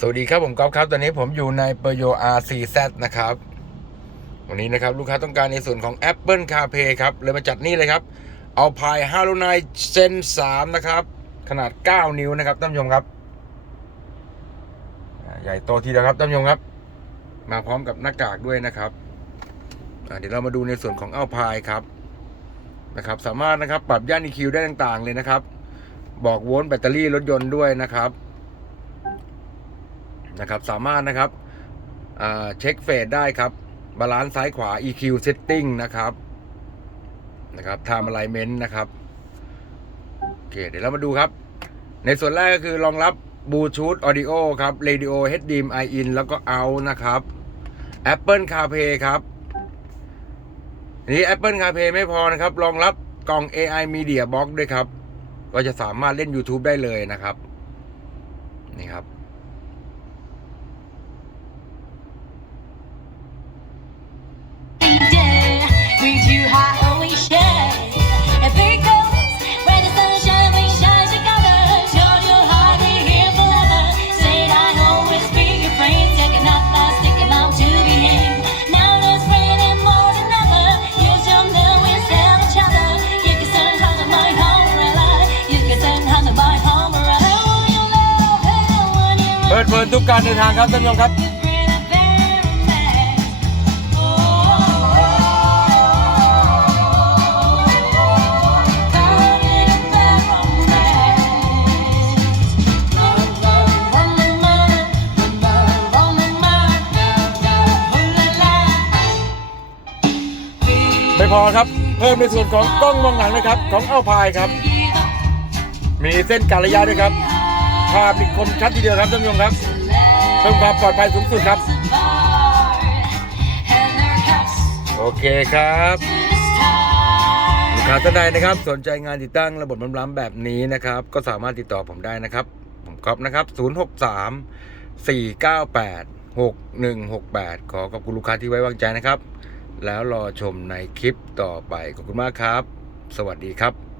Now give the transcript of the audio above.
สวัสดีครับผมก๊อฟครับตอนนี้ผมอยู่ในเปอร์โย RCZ นะครับ วันนี้นะครับ ลูกค้าต้องการในส่วนของ Apple CarPlay ครับ เลยมาจัดนี่เลยครับ เอาพายฮา l ล n นเซน3นะครับ ขนาด 9 นิ้วนะครับท่านผู้ชมครับ ใหญ่โตทีเดียวครับท่านผู้ชมครับ มาพร้อมกับหน้ากากด้วยนะครับ เดี๋ยวเรามาดูในส่วนของเอาพายครับนะครับ สามารถนะครับปรับย่าน EQ ได้ต่างๆ เลยนะครับ บอกโวลต์แบตเตอรี่รถยนต์ด้วยนะครับ นะครับ สามารถนะครับเช็คเฟสได้ครับบาลานซ์ซ้ายขวา EQ setting นะครับนะครับ time alignment นะครับโอเคเดี๋ยวเรามาดูครับ ในส่วนแรกก็คือรองรับบลูทูธออดิโอครับ radio HDMI in แล้วก็ out นะครับ Apple CarPlay ครับอันนี้ Apple CarPlay ไม่พอนะครับ รองรับกล่อง AI Media Box ด้วยครับ ก็จะสามารถเล่น YouTube ได้เลยนะครับ นี่ครับ With you, I always share. And big goals, where the sunshine, we shine together. Show you how we here forever. Said I always be your friend, taking up by sticking out to be him. Now there's raining more than ever. You should know we stand each other. You can send how to my home, You can send how to my home, How will you love, how will you เปิดเผยทุกการเดินทางครับท่านผู้ชมครับ ไม่พอครับ เพิ่มในส่วนของกล้องมองหลังนะครับ ของเอาพายครับ มีเส้นการระยะด้วยครับ ภาพมีคมชัดทีเดียวครับท่านผู้ชมครับ เพิ่มความปลอดภัยสูงสุดครับ โอเคครับลูกค้าท่านใดนะครับ สนใจงานติดตั้งระบบล้ำๆแบบนี้นะครับ ก็สามารถติดต่อผมได้นะครับ ผมก๊อฟนะครับ 063 498 6168 ขอขอบคุณลูกค้าที่ไว้วางใจนะครับ แล้วรอชมในคลิปต่อไปขอบคุณมากครับ สวัสดีครับ